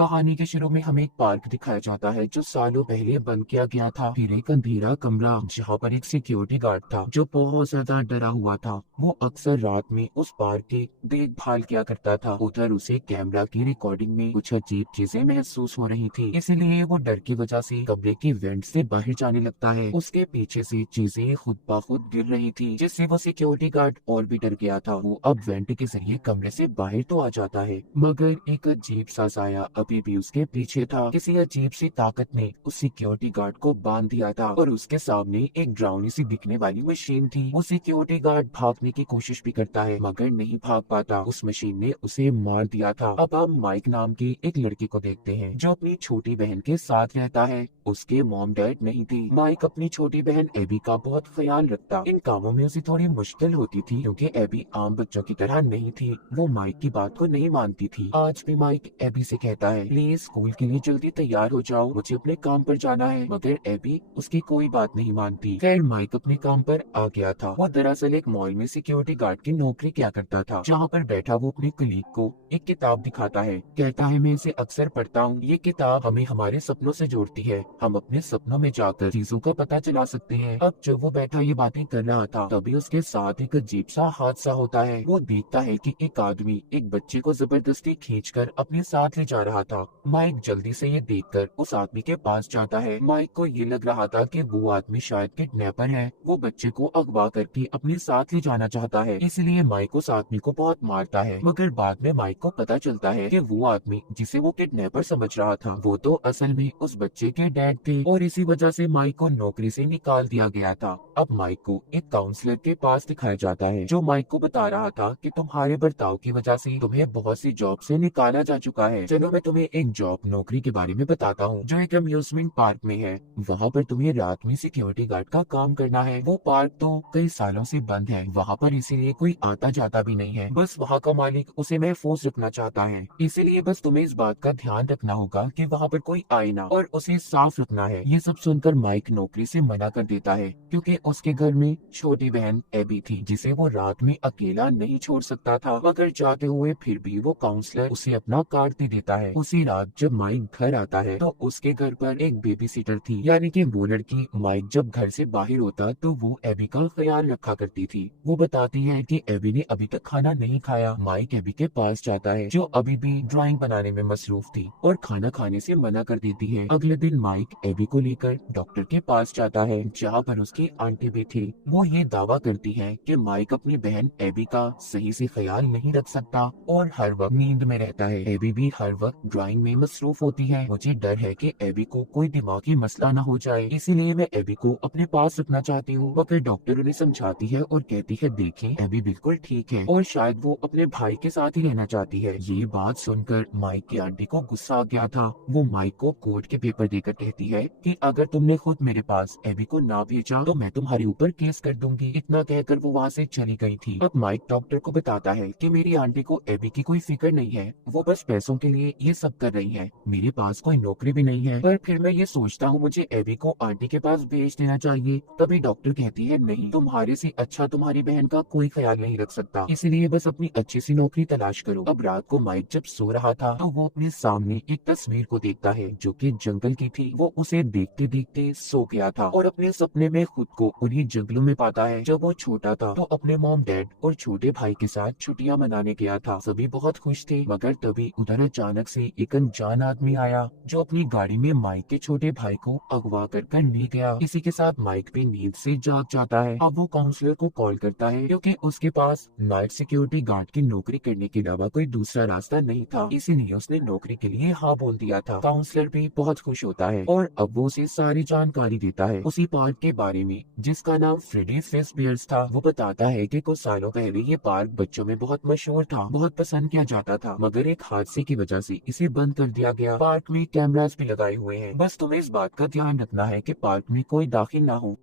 कहानी के शुरू में हमें एक पार्क दिखाया जाता है जो सालों पहले बंद किया गया था। फिर एक अंधेरा कमरा जहाँ पर एक सिक्योरिटी गार्ड था जो बहुत ज्यादा डरा हुआ था। वो अक्सर रात में उस पार्क की देखभाल किया करता था। उधर उसे कैमरा की रिकॉर्डिंग में कुछ अजीब चीजें महसूस हो रही थी, इसलिए वो डर की वजह से कमरे की वेंट से बाहर जाने लगता है। उसके पीछे से चीजें खुद ब खुद गिर रही थी, जिससे वो सिक्योरिटी गार्ड और भी डर गया था। वो अब वेंट के जरिए कमरे से बाहर तो आ जाता है, मगर एक अजीब सा साया अभी भी उसके पीछे था। किसी अजीब सी ताकत ने उस सिक्योरिटी गार्ड को बांध दिया था और उसके सामने एक ड्राउनी सी दिखने वाली मशीन थी। वो सिक्योरिटी गार्ड भागने की कोशिश भी करता है मगर नहीं भाग पाता। उस मशीन ने उसे मार दिया था। अब हम माइक नाम की एक लड़की को देखते हैं जो अपनी छोटी बहन के साथ रहता है। उसके मॉम डैड नहीं थी। माइक अपनी छोटी बहन एबी का बहुत ख्याल रखता। इन कामों में उसे थोड़ी मुश्किल होती थी क्योंकि एबी आम बच्चों की तरह नहीं थी। वो माइक की बात को नहीं मानती थी। आज भी माइक एबी से कहता है, प्लीज स्कूल के लिए जल्दी तैयार हो जाओ, मुझे अपने काम पर जाना है। मगर एबी उसकी कोई बात नहीं मानती। खैर माइक अपने काम पर आ गया था। वो दरअसल एक मॉल में सिक्योरिटी गार्ड की नौकरी किया करता था। जहाँ पर बैठा वो अपने कलीग को एक किताब दिखाता है। कहता है, मैं इसे अक्सर पढ़ता हूँ। ये किताब हमें हमारे सपनों से जोड़ती है। हम अपने सपनों में जाकर चीजों का पता चला सकते हैं। अब जब वो बैठा ये बातें कर रहा था तभी उसके साथ एक अजीब सा हादसा होता है। वो देखता है कि एक आदमी एक बच्चे को जबरदस्ती खींचकर अपने साथ ले जा रहा था। माइक जल्दी से ये देखकर उस आदमी के पास जाता है। माइक को ये लग रहा था कि वो आदमी शायद किडनैपर है। वो बच्चे को अगवा करके अपने साथ ले जाना चाहता है, इसलिए माइक उस आदमी को बहुत मारता है। मगर बाद में माइक को पता चलता है कि वो आदमी जिसे वो किडनैपर समझ रहा था वो तो असल में उस बच्चे के डैड थे और इसी वजह से माइक को नौकरी से निकाल दिया गया था। अब माइक को एक काउंसलर के पास दिखाया जाता है जो माइक को बता रहा था कि तुम्हारे बर्ताव की वजह से तुम्हें बहुत सी जॉब से निकाला जा चुका है। चलो मैं तुम्हें एक जॉब नौकरी के बारे में बताता हूँ जो एक अम्यूजमेंट पार्क में है। वहाँ पर तुम्हें रात में सिक्योरिटी गार्ड का काम करना है। वो पार्क तो कई सालों से बंद है, वहाँ पर इसीलिए कोई आता जाता भी नहीं है। बस वहाँ का मालिक उसे महफूज रखना चाहता है, इसीलिए बस तुम्हें इस बात का ध्यान रखना होगा कि वहाँ पर कोई आए ना और उसे साफ रखना है। ये सब सुनकर माइक नौकरी से मना कर देता है क्योंकि उसके घर में छोटी बहन एबी थी जिसे वो रात में अकेला नहीं छोड़ सकता था। मगर जाते हुए फिर भी वो काउंसलर उसे अपना कार्ड दे देता है। उसी रात जब माइक घर आता है तो उसके घर पर एक बेबी सीटर थी, यानी कि वो लड़की। माइक जब घर से बाहर होता तो वो एबी का ख्याल रखा करती थी। वो बताती है कि एबी ने अभी तक खाना नहीं खाया। माइक एबी के पास जाता है जो अभी भी ड्राइंग बनाने में मसरूफ थी और खाना खाने से मना कर देती है। अगले दिन माइक एबी को लेकर डॉक्टर के पास जाता है जहाँ पर उसकी आंटी भी थी। वो ये दावा करती है कि माइक अपनी बहन एबी का सही से ख्याल नहीं रख सकता और हर वक्त नींद में रहता है। एबी भी हर वक्त ड्राइंग में मसरूफ होती है। मुझे डर है कि एबी को कोई दिमागी मसला न हो जाए, इसीलिए मैं एबी को अपने पास रखना चाहती हूँ। मगर डॉक्टर उन्हें समझाती है और कहती है, देखिए एबी बिल्कुल ठीक है और शायद वो अपने भाई के साथ ही रहना चाहती है। ये बात सुनकर माइक की आंटी को गुस्सा आ गया था। वो माइक को कोर्ट के पेपर देकर कहती है कि अगर तुमने खुद मेरे पास एबी को ना भेजा तो मैं तुम्हारे ऊपर केस कर दूंगी। इतना कहकर वो वहाँ से चली गई थी। अब माइक डॉक्टर को बताता है कि मेरी आंटी को एबी की कोई फिक्र नहीं है, वो बस पैसों के लिए ये सब कर रही है। मेरे पास कोई नौकरी भी नहीं है। पर फिर मैं ये सोचता हूँ मुझे एबी को आंटी के पास भेज देना चाहिए। तभी डॉक्टर कहती है, नहीं, तुम्हारे से अच्छा तुम्हारी बहन का कोई ख्याल नहीं रख सकता, इसलिए बस अपनी अच्छी सी नौकरी तलाश करो। अब रात को माइक जब सो रहा था तो वो अपने सामने एक तस्वीर को देखता है जो कि जंगल की थी। वो उसे देखते देखते सो गया था और अपने सपने में खुद को उन्हीं जंगलों में पाता है। जब वो छोटा था तो अपने मॉम डैड और छोटे भाई के साथ छुट्टियां मनाने गया था। सभी बहुत खुश थे, मगर तभी उधर अचानक से एक अनजान आदमी आया जो अपनी गाड़ी में माइक के छोटे भाई को अगवा कर ले गया। इसी के साथ माइक भी नींद से जाग जाता है। अब वो काउंसलर को कॉल करता है क्योंकि उसके पास नाइट सिक्योरिटी गार्ड की नौकरी करने के अलावा कोई दूसरा रास्ता नहीं था, इसीलिए उसने नौकरी के लिए हाँ बोल दिया था। काउंसलर भी बहुत खुश होता है और अब वो उसे सारी जानकारी देता है उसी पार्क के बारे में जिसका नाम फ्रेडी फेज़बियर्स था। वो बताता है कि कुछ सालों पहले ये पार्क बच्चों में बहुत मशहूर था, बहुत पसंद किया जाता था, मगर एक हादसे की वजह से इसे बंद कर दिया गया। पार्क में कैमरास भी लगाए हुए हैं, बस तुम्हें इस बात का ध्यान रखना है कि पार्क में कोई दाखिल ना हो।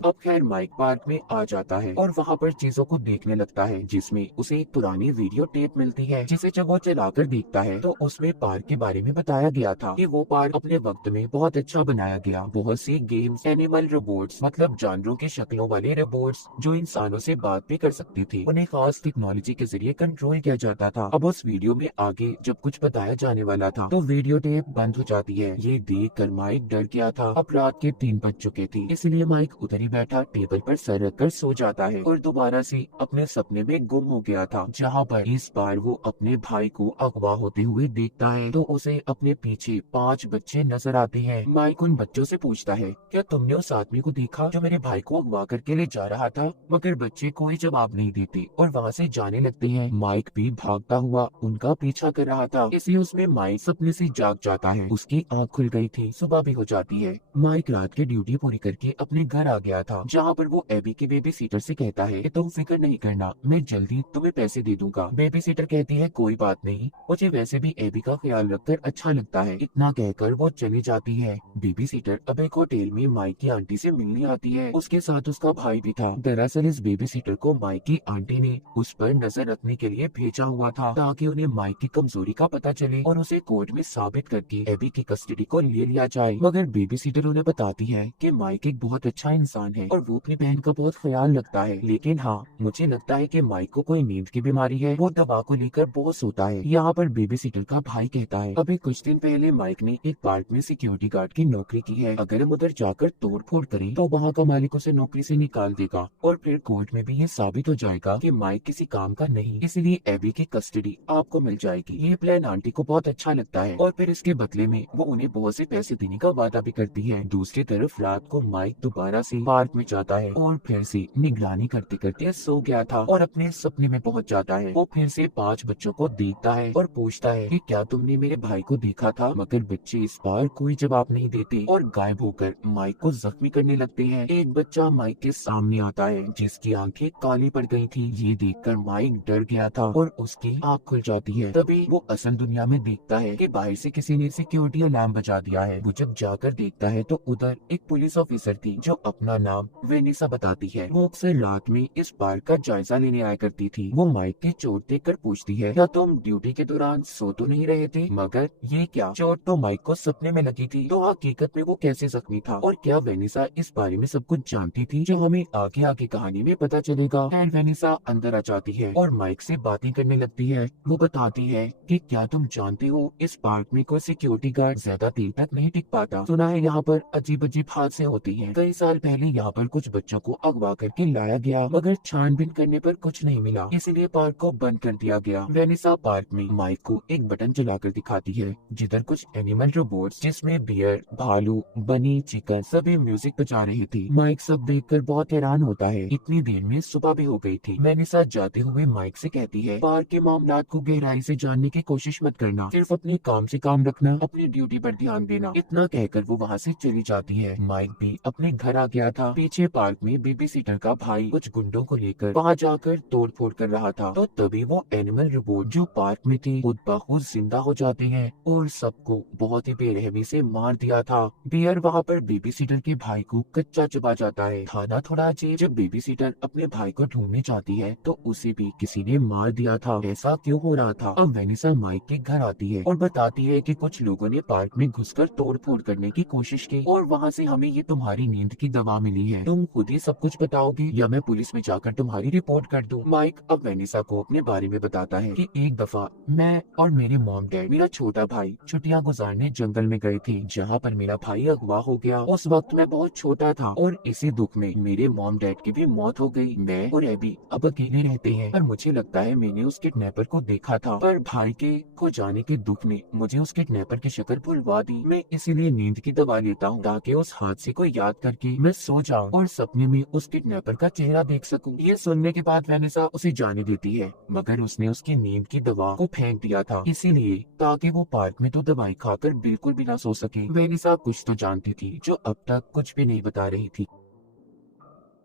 अब खैर माइक पार्क में आ जाता है और वहाँ पर चीजों को देखने लगता है, जिसमें उसे एक पुरानी वीडियो टेप मिलती है, जिसे जब वो चलाकर देखता है तो उसमें पार्क के बारे में बताया गया था कि वो पार्क अपने वक्त में बहुत अच्छा बनाया गया। बहुत सी गेम्स, एनिमल रोबोट्स मतलब जानवरों की शक्लों वाले रोबोट्स जो इंसानों से बात भी कर सकती थी, उन्हें खास टेक्नोलॉजी के जरिए कंट्रोल किया जाता था। अब उस वीडियो में आगे जब कुछ बताया जाने वाला था तो वीडियो टेप बंद हो जाती है। ये देख कर माइक डर गया था। अब रात के 3 बज चुके थे, इसलिए माइक उधर ही बैठा टेबल पर सर रख कर सो जाता है और दोबारा से अपने सपने में गुम हो गया था, जहाँ पर इस बार वो अपने भाई को अगवा होते हुए देखता है तो उसे अपने पीछे 5 बच्चे नजर आते हैं। माइक उन बच्चों से पूछता है, क्या तुमने उस आदमी को देखा जो मेरे भाई को अगवा करके ले जा रहा था? मगर बच्चे कोई जवाब नहीं देते और वहाँ से जाने लगते हैं। माइक भी भागता हुआ उनका पीछा कर रहा था। इसी उसमें माइक सपने से जाग जाता है। उसकी आँख खुल गई थी, सुबह भी हो जाती है। माइक रात की ड्यूटी पूरी करके अपने घर आ गया था, जहाँ पर वो एबी के बेबी सीटर से कहता है कि तुम फिक्र नहीं करना, मैं जल्दी तुम्हें पैसे दे दूंगा। बेबी सीटर कहती है कोई बात नहीं, मुझे वैसे भी एबी का ख्याल रखकर अच्छा लगता है। इतना कहकर वो चली जाती है। बेबी सीटर अब एक होटल में माइक की आंटी से मिलने आती है। उसके साथ उसका भाई भी था। दरअसल इस बेबी सीटर को माइक की आंटी ने उस पर नजर रखने के लिए भेजा हुआ था, ताकि उन्हें माइक की कमजोरी का पता चले और उसे कोर्ट में साबित करके एबी की कस्टडी को ले लिया जाए। मगर बेबी सीटर उन्हें बताती है कि माइक एक बहुत अच्छा इंसान है और वो अपनी बहन का बहुत ख्याल रखता है, लेकिन हाँ, मुझे लगता है कि माइक को कोई नींद की बीमारी है, वो दवा को लेकर बहुत सोता है। यहाँ पर बेबी सीटर का भाई कहता है, अभी कुछ दिन पहले माइक ने एक पार्क में सिक्योरिटी गार्ड की नौकरी की है। अगर हम उधर जाकर तोड़ फोड़ करें तो वहाँ का मालिक उसे नौकरी से निकाल देगा और फिर कोर्ट में भी ये साबित हो जाएगा कि माइक किसी काम का नहीं, इसलिए एबी की कस्टडी आपको मिल जाएगी। ये प्लान आंटी को बहुत अच्छा लगता है और फिर इसके बदले में वो उन्हें बहुत से पैसे देने का वादा भी करती है। दूसरी तरफ रात को माइक दोबारा से पार्क में जाता है और फिर से निगरानी करते करते सो गया था और अपने सपने में पहुंच जाता है। वो फिर से 5 बच्चों को देखता है और पूछता है कि क्या तुमने मेरे भाई को देखा था? मगर बच्चे इस बार कोई जवाब नहीं देते और गायब होकर माइक को जख्मी करने लगते हैं। एक बच्चा माइक के सामने आता है जिसकी आंखें काली पड़ गई थी। ये देखकर माइक डर गया था और उसकी आंख खुल जाती है। तभी वो असल दुनिया में देखता है कि बाहर से किसी ने सिक्योरिटी अलार्म बजा दिया है। वो जब जाकर देखता है तो उधर एक पुलिस ऑफिसर थी जो अपना नाम वेनिसा बताती है। वो अक्सर रात में इस पार्क का जायजा लेने आया करती थी। वो माइक की चोट देखकर पूछती है, क्या तुम ड्यूटी के दौरान सो तो नहीं रहे थे? मगर ये क्या, चोट तो माइक को सपने में लगी थी, तो हकीकत में वो कैसे जख्मी था? और क्या वेनिसा इस बारे में सब कुछ जानती थी, जो हमें आगे आगे कहानी में पता चलेगा। खैर वेनिसा अंदर आ जाती है और माइक से बातें करने लगती है। वो बताती है कि क्या तुम जानते हो इस पार्क में कोई सिक्योरिटी गार्ड ज्यादा देर तक नहीं टिक पाता। सुना है यहाँ पर अजीब अजीब हादसे होते हैं। कई साल पहले यहाँ पर कुछ बच्चों को अगवा करके लाया गया, मगर छानबीन करने पर कुछ नहीं मिला, इसलिए पार्क को बंद कर दिया गया। वेनिसा पार्क में माइक को एक बटन चलाकर दिखाती है जिधर कुछ एनिमल रोबोट्स जिसमें बियर, भालू, बनी, चिकन सभी म्यूजिक बजा रही थी। माइक सब देखकर बहुत हैरान होता है। इतनी देर में सुबह भी हो गई थी। वेनिसा जाते हुए माइक से कहती है, पार्क के मामलात को गहराई से जानने की कोशिश मत करना, सिर्फ अपने काम से काम रखना, अपनी ड्यूटी पर ध्यान देना। इतना कहकर वो वहाँ से चली जाती है। माइक भी अपने घर आ गया था। पीछे पार्क में बेबी सीटर का भाई कुछ गुंडों को लेकर वहाँ जाकर तोड़ फोड़ कर रहा था, तो तभी वो एनिमल रोबोट जो पार्क में थे खुद ब खुद जिंदा हो जाते हैं और सबको बहुत ही बेरहमी से मार दिया था। बियर वहाँ पर बेबी सीटर के भाई को कच्चा चबा जाता है। खाना थोड़ा अजीब, जब बेबी सीटर अपने भाई को ढूंढने जाती है तो उसे भी किसी ने मार दिया था। ऐसा क्यों हो रहा था? अब वेनिसा माइक के घर आती है और बताती है कि कुछ लोगों ने पार्क में घुसकर तोड़ फोड़ करने की कोशिश की और वहाँ से हमें ये तुम्हारी नींद की दवा मिली है। तुम खुद ही सब कुछ बताओगे या मैं पुलिस में जाकर तुम्हारी रिपोर्ट कर दूं? माइक अब वेनिसा को अपने बारे में बताता है कि एक दफा मैं और मेरे मॉम डैड, मेरा छोटा भाई छुट्टियां गुजारने जंगल में गए थे, जहाँ पर मेरा भाई अगवा हो गया। उस वक्त मैं बहुत छोटा था और इसी दुख में मेरे मॉम डैड की भी मौत हो गई। मैं और एबी अब अकेले रहते हैं, पर मुझे लगता है मैंने उस किडनैपर को देखा था, पर भाई के खो जाने के दुख ने मुझे उस किडनैपर की शक्ल भुलवा दी। मैं इसीलिए नींद की दवा लेता हूँ ताकि उस हादसे को याद करके मैं सो जाऊं और सपने में उस किडनैपर का चेहरा देख सकूं। ये सुनने के बाद वेनिसा उसे जाने देती है, मगर उसने उसकी नींद की दवा को फेंक दिया था, इसीलिए ताकि वो पार्क में तो दवाई खाकर बिल्कुल भी ना सो सके। वेनिसा कुछ तो जानती थी जो अब तक कुछ भी नहीं बता रही थी।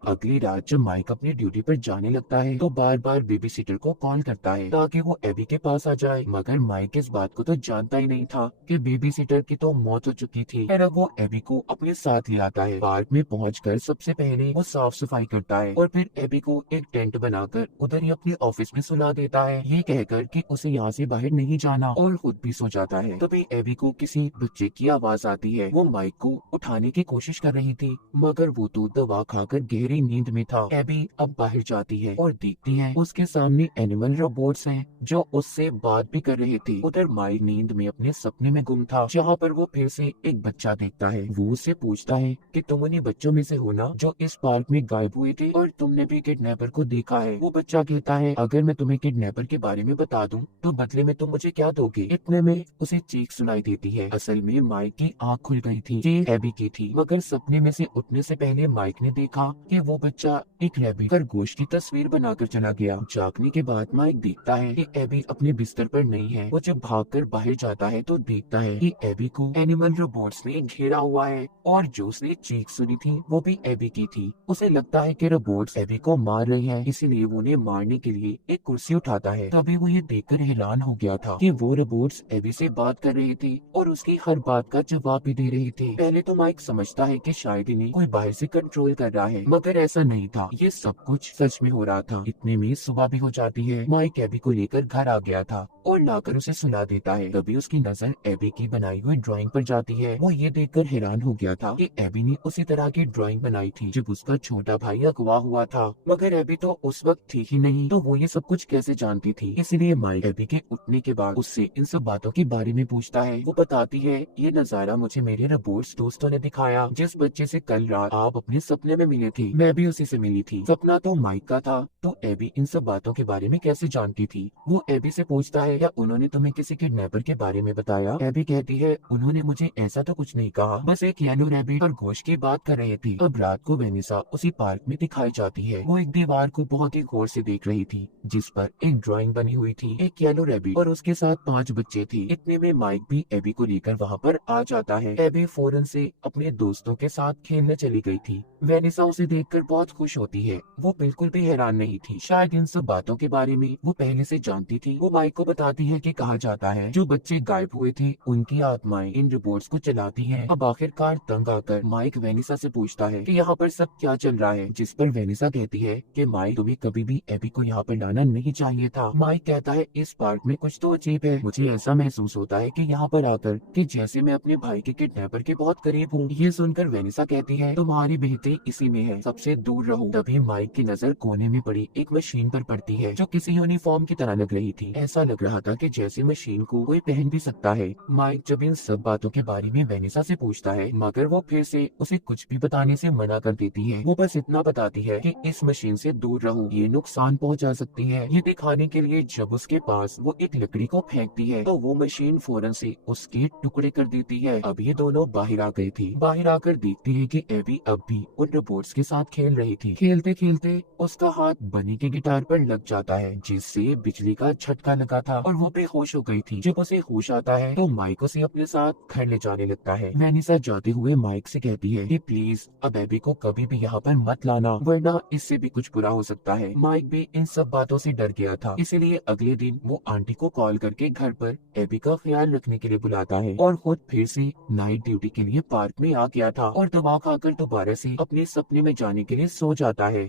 अगली रात जब माइक अपनी ड्यूटी पर जाने लगता है तो बार बार बेबी सिटर को कॉल करता है ताकि वो एबी के पास आ जाए, मगर माइक इस बात को तो जानता ही नहीं था कि बेबी सिटर की तो मौत हो चुकी थी। फिर अब वो एबी को अपने साथ ले आता है। पार्क में पहुंचकर सबसे पहले वो साफ सफाई करता है और फिर एबी को एक टेंट बनाकर उधर ही अपने ऑफिस में सुला देता है, ये कहकर कि उसे यहाँ से बाहर नहीं जाना, और खुद भी सो जाता है। तभी एबी को किसी बच्चे की आवाज आती है। वो माइक को उठाने की कोशिश कर रही थी, मगर वो तो दवा खाकर गहरी नींद में था। एबी अब बाहर जाती है और देखती है उसके सामने एनिमल रोबोट्स हैं जो उससे बात भी कर रहे थे। उधर माइक नींद में अपने सपने में गुम था, जहाँ पर वो फिर से एक बच्चा देखता है। वो उससे पूछता है कि तुम उन्हीं बच्चों में से हो ना जो इस पार्क में गायब हुए थे और तुमने भी किडनैपर को देखा है। वो बच्चा कहता है अगर मैं तुम्हें किडनैपर के बारे में बता दूं तो बदले में तुम मुझे क्या दोगे। इतने में उसे चीख सुनाई देती है। असल में माइक की आँख खुल गई थी, ये एबी की थी, मगर सपने में से उठने से पहले माइक ने देखा कि वो बच्चा एक रैबिट खरगोश की तस्वीर बनाकर चला गया। जागने के बाद माइक देखता है कि एबी अपने बिस्तर पर नहीं है। वो जब भागकर बाहर जाता है तो देखता है कि एबी को एनिमल रोबोट्स ने घेरा हुआ है और जो उसने चीख सुनी थी वो भी एबी की थी। उसे लगता है कि रोबोट्स एबी को मार रहे हैं, इसीलिए वो उन्हें मारने के लिए एक कुर्सी उठाता है। तभी वो ये देखकर हैरान हो गया था कि वो रोबोट्स एबी से बात कर रहे थे और उसकी हर बात का जवाब भी दे रहे थे। पहले तो माइक समझता है कि शायद इन्हें कोई बाहर से कंट्रोल कर रहा है, मगर ऐसा नहीं था, ये सब कुछ सच में हो रहा था। इतने में सुबह भी हो जाती है। माइक एबी को लेकर घर आ गया था और लाकर उसे सुला देता है। तभी उसकी नजर एबी की बनाई हुई ड्राइंग पर जाती है। वो ये देखकर हैरान हो गया था कि एबी ने उसी तरह की ड्राइंग बनाई थी जब उसका छोटा भाई अगवा हुआ था, मगर एबी तो उस वक्त थी ही नहीं, तो वो ये सब कुछ कैसे जानती थी। इसलिए माइक एबी के उठने के बाद उससे इन सब बातों के बारे में पूछता है। वो बताती है ये नजारा मुझे मेरे रोबोट्स दोस्तों ने दिखाया, जिस बच्चे से कल रात आप अपने सपने में मिले थे मैं भी उसी से मिली थी। सपना तो माइक का था, तो एबी इन सब बातों के बारे में कैसे जानती थी। वो एबी से पूछता है क्या उन्होंने तुम्हें किसी किडनैपर के बारे में बताया। एबी कहती है उन्होंने मुझे ऐसा तो कुछ नहीं कहा, बस एक येलो रैबिट और गोश्त की बात कर रहे थे। अब रात को वेनिसा उसी पार्क में दिखाई जाती है। वो एक दीवार को बहुत ही गौर से देख रही थी जिस पर एक ड्राइंग बनी हुई थी, एक येलो रैबिट और उसके साथ 5 बच्चे थे। इतने में माइक भी एबी को लेकर वहाँ पर आ जाता है। एबी फौरन से अपने दोस्तों के साथ खेलने चली गई थी। वेनिसा उसे देखकर बहुत खुश होती है। वो बिल्कुल भी हैरान नहीं थी, शायद इन सब बातों के बारे में वो पहले से जानती थी। वो माइक को बताती है कि कहा जाता है जो बच्चे गायब हुए थे उनकी आत्माएं इन रोबोट्स को चलाती हैं। अब आखिरकार तंग आकर माइक वेनिसा से पूछता है कि यहाँ पर सब क्या चल रहा है, जिस पर वेनिसा कहती है कि माइक तुम्हें कभी भी एबी को यहाँ पर लाना नहीं चाहिए था। माइक कहता है इस पार्क में कुछ तो अजीब है, मुझे ऐसा महसूस होता है कि यहाँ पर आकर कि जैसे मैं अपने भाई के किडनैपर के बहुत करीब हूँ। ये सुनकर वेनिसा कहती है तुम्हारी बेहतरी इसी में है, सबसे दूर रहो। तभी माइक की नजर कोने में पड़ी एक मशीन पर पड़ती है जो किसी यूनिफॉर्म की तरह लग रही थी। ऐसा लग रहा था कि जैसे मशीन को कोई पहन भी सकता है। माइक जब इन सब बातों के बारे में वेनिसा से पूछता है, मगर वो फिर से उसे कुछ भी बताने से मना कर देती है। वो बस इतना बताती है कि इस मशीन से दूर रहो, ये नुकसान पहुंचा सकती है। ये दिखाने के लिए जब उसके पास वो एक लकड़ी को फेंकती है तो वो मशीन फौरन से उसके टुकड़े कर देती है। अब ये दोनों बाहर आ गई थी। बाहर आकर देखती है कि एबी अब भी उन रोबोट्स के साथ खेल रही थी। खेलते खेलते उसका हाथ बनी के गिटार पर लग जाता है जिससे बिजली का झटका लगा था और वो बेहोश हो गई थी। जब उसे होश आता है तो माइक उसे अपने साथ घर ले जाने लगता है। वेनिसा जाते हुए माइक से कहती है कि प्लीज अब एबी को कभी भी यहाँ पर मत लाना, वरना इससे भी कुछ बुरा हो सकता है। माइक भी इन सब बातों से डर गया था, इसीलिए अगले दिन वो आंटी को कॉल करके घर पर एबी का ख्याल रखने के लिए बुलाता है और खुद फिर से नाइट ड्यूटी के लिए पार्क में आ गया था और दवा खाकर दोबारा से अपने सपने में जाने के लिए सो जाता है।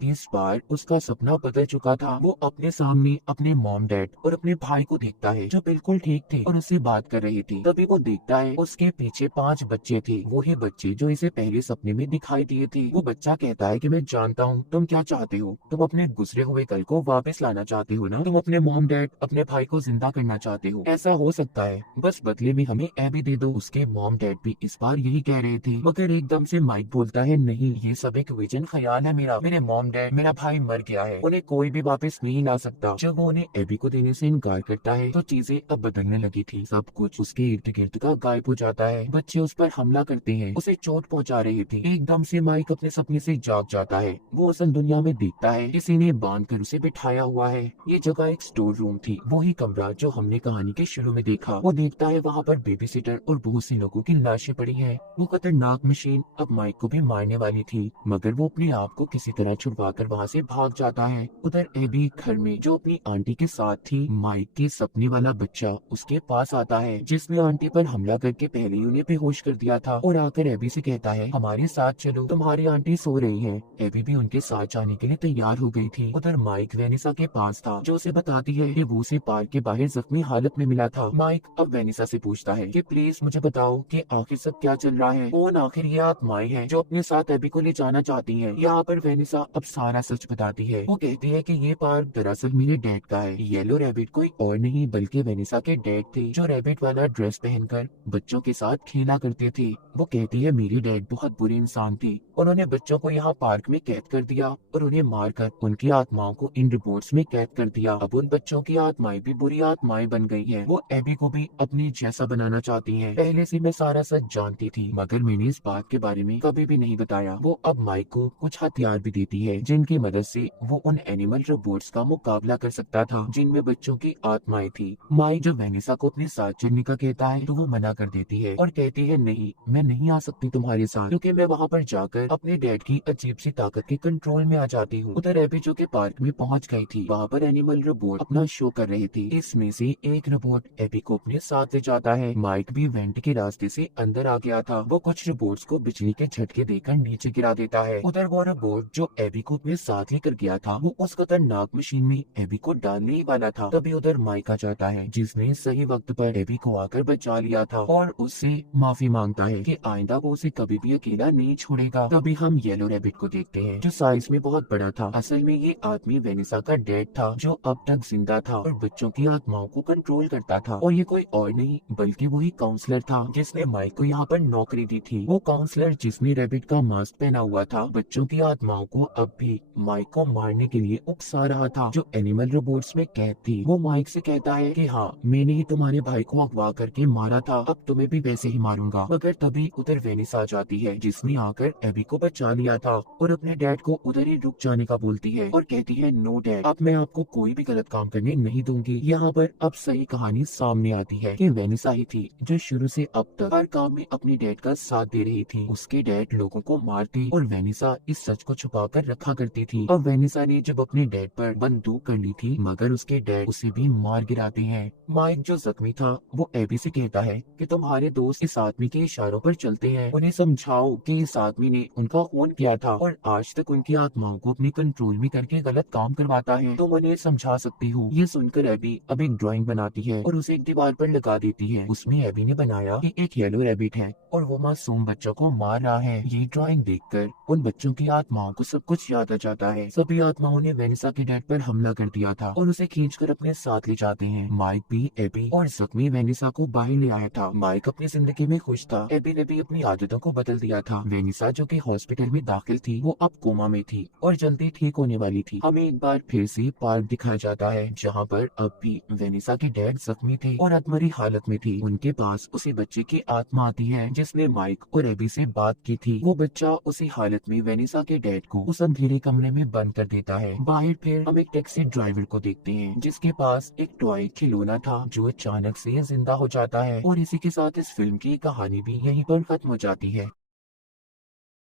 इस बार उसका सपना बदल चुका था। वो अपने सामने अपने मॉम डैड और अपने भाई को देखता है जो बिल्कुल ठीक थे और उससे बात कर रहे थे। तभी वो देखता है उसके पीछे 5 बच्चे थे, वही बच्चे जो इसे पहले सपने में दिखाई दिए थे। वो बच्चा कहता है कि मैं जानता हूँ तुम क्या चाहते हो, तुम अपने गुजरे हुए कल को वापस लाना चाहते हो ना, तुम अपने मॉम डैड अपने भाई को जिंदा करना चाहते हो। ऐसा हो सकता है, बस बदले में हमें एबी दे दो। उसके मॉम डैड भी इस बार यही कह रहे थे, मगर एकदम से माइक बोलता है नहीं, ये सब एक विजन ख्याल है मेरा। मेरे मॉम डैड, मेरा भाई मर गया है, उन्हें कोई भी वापस नहीं ला सकता। जब वो उन्हें एबी को देने से इनकार करता है तो चीजें अब बदलने लगी थी। सब कुछ उसके इर्द गिर्द का गायब हो जाता है। बच्चे उस पर हमला करते हैं, उसे चोट पहुंचा रहे थे। एकदम से माइक अपने सपने से जाग जाता है। वो असल दुनिया में देखता है किसी ने बांध कर उसे बिठाया हुआ है। ये जगह एक स्टोर रूम थी, वही कमरा जो हमने कहानी के शुरू में देखा। वो देखता है वहाँ पर बेबी सिटर और बहुत से लोगों की लाशें पड़ी हैं। वो खतरनाक मशीन अब माइक को भी मारने वाली थी, मगर वो अपने आप को किसी तरह छुड़वा कर वहाँ से भाग जाता है। उधर एबी घर में जो अपनी आंटी के साथ थी, माइक के सपने वाला बच्चा उसके पास आता है, जिसने आंटी पर हमला करके पहले ही उन्हें बेहोश कर दिया था, और आकर एबी से कहता है हमारे साथ चलो, तुम्हारी आंटी सो रही है। एबी भी उनके साथ जाने के लिए तैयार हो गई थी। उधर माइक वेनिसा के पास था, जो उसे बताती है कि वो उसे पार्क के बाहर जख्मी हालत में मिला था। माइक अब वेनिसा से पूछता है कि प्लीज मुझे बताओ कि आखिर सब क्या चल रहा है। कौन आखिर ये आत्माएं हैं जो अपने साथ एबी को ले जाना चाहती हैं? यहाँ पर वेनिसा अब सारा सच बताती है। वो कहती है कि ये पार्क दरअसल मेरे डैड का है। येलो रैबिट कोई और नहीं बल्कि वेनिसा के डैड थे, जो रैबिट वाला ड्रेस पहनकर बच्चों के साथ खेला करते थे। वो कहती है मेरे डैड बहुत बुरे इंसान थे, उन्होंने बच्चों को यहाँ पार्क में कैद कर दिया और उन्हें मारकर उनकी आत्माओं को इन रिपोर्ट्स में कैद कर दिया। अब उन बच्चों की आत्माएं भी बुरी आत्माएं बन गई हैं। वो एबी को भी अपने जैसा बनाना चाहती हैं। पहले से मैं सारा सच जानती थी, मगर मैंने इस बात के बारे में कभी भी नहीं बताया। वो अब माइक को कुछ हथियार भी देती है, जिनकी मदद से वो उन एनिमल रोबोट्स का मुकाबला कर सकता था जिनमें बच्चों की आत्माएं थी। माइक जब वेनिसा को अपने साथ चलने का कहता है तो वो मना कर देती है और कहती है नहीं, मैं नहीं आ सकती तुम्हारे साथ, क्योंकि मैं वहाँ पर जाकर अपने डैड की अजीब सी ताकत के कंट्रोल में आ जाती हूँ। उधर एबी जो के पार्क में पहुँच गई थी, वहाँ पर एनिमल रोबोट अपना शो कर रहे थे। इसमें से एक रोबोट एबी को अपने साथ ले जाता है। माइक भी वेंट के रास्ते से अंदर आ गया था। वो कुछ रोबोट्स को बिजली के झटके देकर नीचे गिरा देता है। उधर वो रोबोट जो एबी को अपने साथ लेकर गया था, वो उस खतरनाक मशीन में एबी को डालने ही वाला था। तभी उधर माइक आ जाता है, जिसने सही वक्त पर एबी को आकर बचा लिया था और उससे माफी मांगता है कि आइंदा वो उसे कभी भी अकेला नहीं छोड़ेगा। तभी हम येलो रैबिट को देखते हैं, जो साइज में बहुत बड़ा था। असल में ये आदमी वेनिसा का डैड था, जो अब तक जिंदा था और बच्चों की आत्माओं को कंट्रोल करता था। और ये कोई और नहीं बल्कि वही काउंसलर था जिसने माइक को यहाँ पर नौकरी दी थी। वो काउंसलर जिसने रैबिट का मास्क पहना हुआ था, बच्चों की आत्माओं को अब भी माइक को मारने के लिए उकसा रहा था, जो एनिमल रोबोट्स में कैद थी। वो माइक से कहता है कि हाँ, मैंने ही तुम्हारे भाई को अगवा करके मारा था, अब तुम्हें भी वैसे ही मारूंगा। मगर तभी उधर वेनिस आ जाती है, जिसने आकर एबी को बचा लिया था और अपने डैड को उधर ही रुक जाने का बोलती है और कहती है नो डैड, अब मैं आपको कोई भी गलत काम करने नहीं दूंगी। यहाँ पर अब सही कहानी सामने आती है कि वेनिसा ही थी जो शुरू से अब तक हर काम में अपने डैड का साथ दे रही थी। उसके डैड लोगों को मारते और वेनिसा इस सच को छुपा कर रखा करती थी। अब वेनिसा ने जब अपने डैड पर बंदूक कर ली थी, मगर उसके डैड उसे भी मार गिराते हैं। माइक जो जख्मी था, वो एबी से कहता है कि तुम्हारे दोस्त इस आदमी के इशारों पर चलते हैं, उन्हें समझाओ कि इस आदमी ने उनका खून किया था और आज तक उनकी आत्माओं को अपने कंट्रोल में करके गलत काम करवाता है, तुम उन्हें समझा सकती हो। ये सुनकर एबी अब एक ड्राइंग बनाती है और उसे एक दीवार पर लगा देती है। उसमें एबी ने बनाया कि एक येलो रैबिट है और वो मासूम बच्चों को मार रहा है। ये ड्राइंग देखकर उन बच्चों की आत्माओं को सब कुछ याद आ जाता है। सभी आत्माओं ने वेनिसा के डैड पर हमला कर दिया था और उसे खींचकर अपने साथ ले जाते हैं। माइक भी एबी और जख्मी वेनिसा को बाहर ले आया था। माइक अपनी जिंदगी में खुश था। एबी ने भी अपनी आदतों को बदल दिया था। वेनिसा जो कि हॉस्पिटल में दाखिल थी, वो अब कोमा में थी और जल्दी ठीक होने वाली थी। हमें एक बार फिर से पार्क दिखाया जाता है, जहाँ पर अब भी वेनिसा के डैड जख्मी थे और अधमरी हालत में थी। उनके पास उसी बच्चे की आत्मा आती है जिसने माइक और एबी से बात की थी। वो बच्चा उसी हालत में वेनिसा के डैड को उस अंधेरे कमरे में बंद कर देता है। बाहर फिर हम एक टैक्सी ड्राइवर को देखते हैं, जिसके पास एक टॉय खिलौना था जो अचानक से जिंदा हो जाता है। और इसी के साथ इस फिल्म की कहानी भी यहीं पर खत्म हो जाती है।